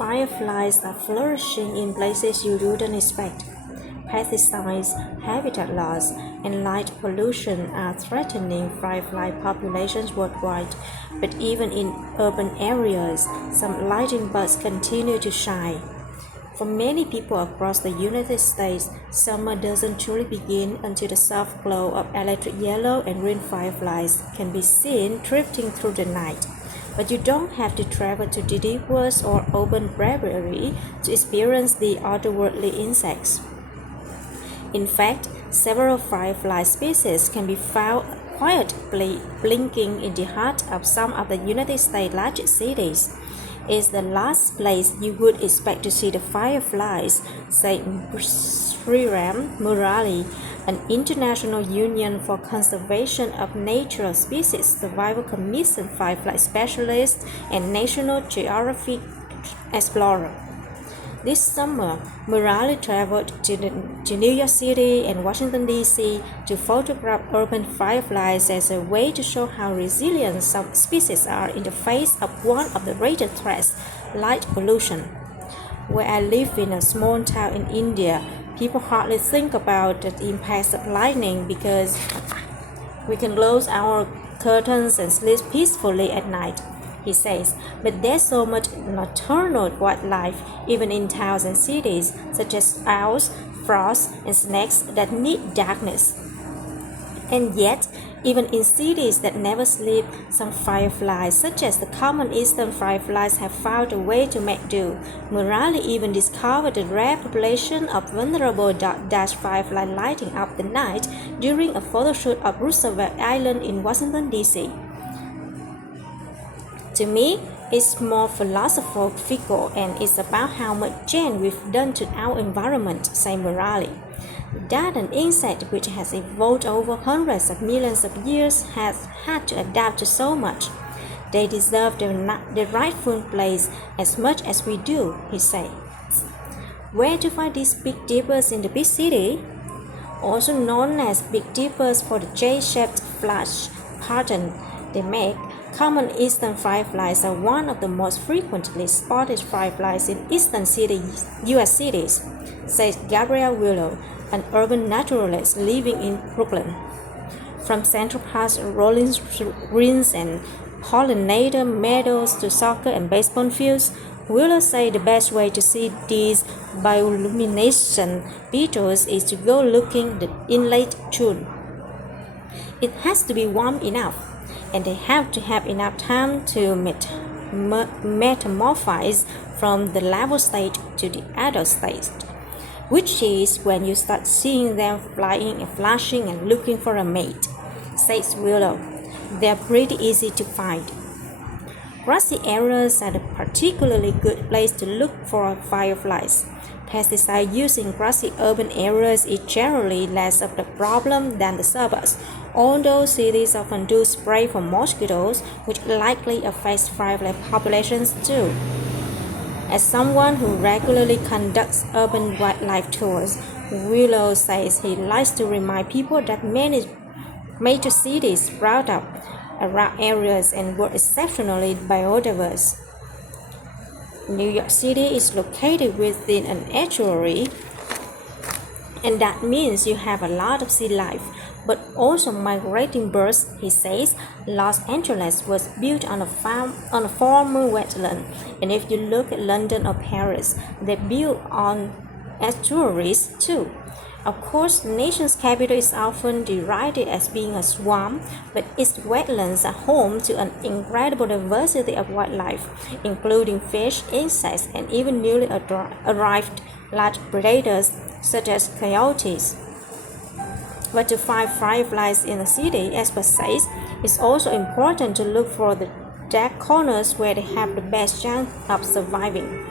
Fireflies are flourishing in places you wouldn't expect. Pesticides, habitat loss, and light pollution are threatening firefly populations worldwide, but even in urban areas, some lightning bugs continue to shine. For many people across the United States, summer doesn't truly begin until the soft glow of electric yellow and green fireflies can be seen drifting through the night. But you don't have to travel to the deep woods or open Barbary to experience the otherworldly insects. In fact, several firefly species can be found quietly blinking in the heart of some of the United States' largest cities. It's the last place you would expect to see the fireflies, said Sriram Murali, an International Union for Conservation of Natural Species Survival Commission firefly specialist and National Geographic explorer. This summer, Murali traveled to New York City and Washington, D.C. to photograph urban fireflies as a way to show how resilient some species are in the face of one of the greatest threats, light pollution. Where I live in a small town in India, people hardly think about the impacts of lightning because we can close our curtains and sleep peacefully at night, he says, but there's so much nocturnal wildlife, even in towns and cities, such as owls, frogs, and snakes that need darkness. And yet, even in cities that never sleep, some fireflies, such as the common eastern fireflies, have found a way to make do. Murali even discovered a rare population of vulnerable dot firefly lighting up the night during a photo shoot of Roosevelt Island in Washington, D.C. To me, it's more philosophical and it's about how much change we've done to our environment, said Murali. That an insect which has evolved over hundreds of millions of years has had to adapt to so much. They deserve their rightful place as much as we do, he said. Where to find these big dippers in the big city? Also known as big dippers for the J-shaped flash pattern they make, common eastern fireflies are one of the most frequently spotted fireflies in eastern U.S. cities, says Gabrielle Willow, an urban naturalist living in Brooklyn. From Central Park's rolling greens and pollinator meadows to soccer and baseball fields, Willow said the best way to see these bioluminescent beetles is to go looking in late June. It has to be warm enough, and they have to have enough time to metamorphose from the larval stage to the adult stage, which is when you start seeing them flying and flashing and looking for a mate, says Willow. They're pretty easy to find. Grassy areas are a particularly good place to look for fireflies. Pesticide use in grassy urban areas is generally less of the problem than the suburbs, although cities often do spray for mosquitoes, which likely affects firefly populations too. As someone who regularly conducts urban wildlife tours, Willow says he likes to remind people that many major cities sprout up around areas and were exceptionally biodiverse. New York City is located within an estuary, and that means you have a lot of sea life, but also migrating birds, he says. Los Angeles was built on a former wetland, and if you look at London or Paris, they built on estuaries too. Of course, the nation's capital is often derided as being a swamp, but its wetlands are home to an incredible diversity of wildlife, including fish, insects, and even newly arrived large predators such as coyotes. But to find fireflies in a city, experts say, it's also important to look for the dark corners where they have the best chance of surviving.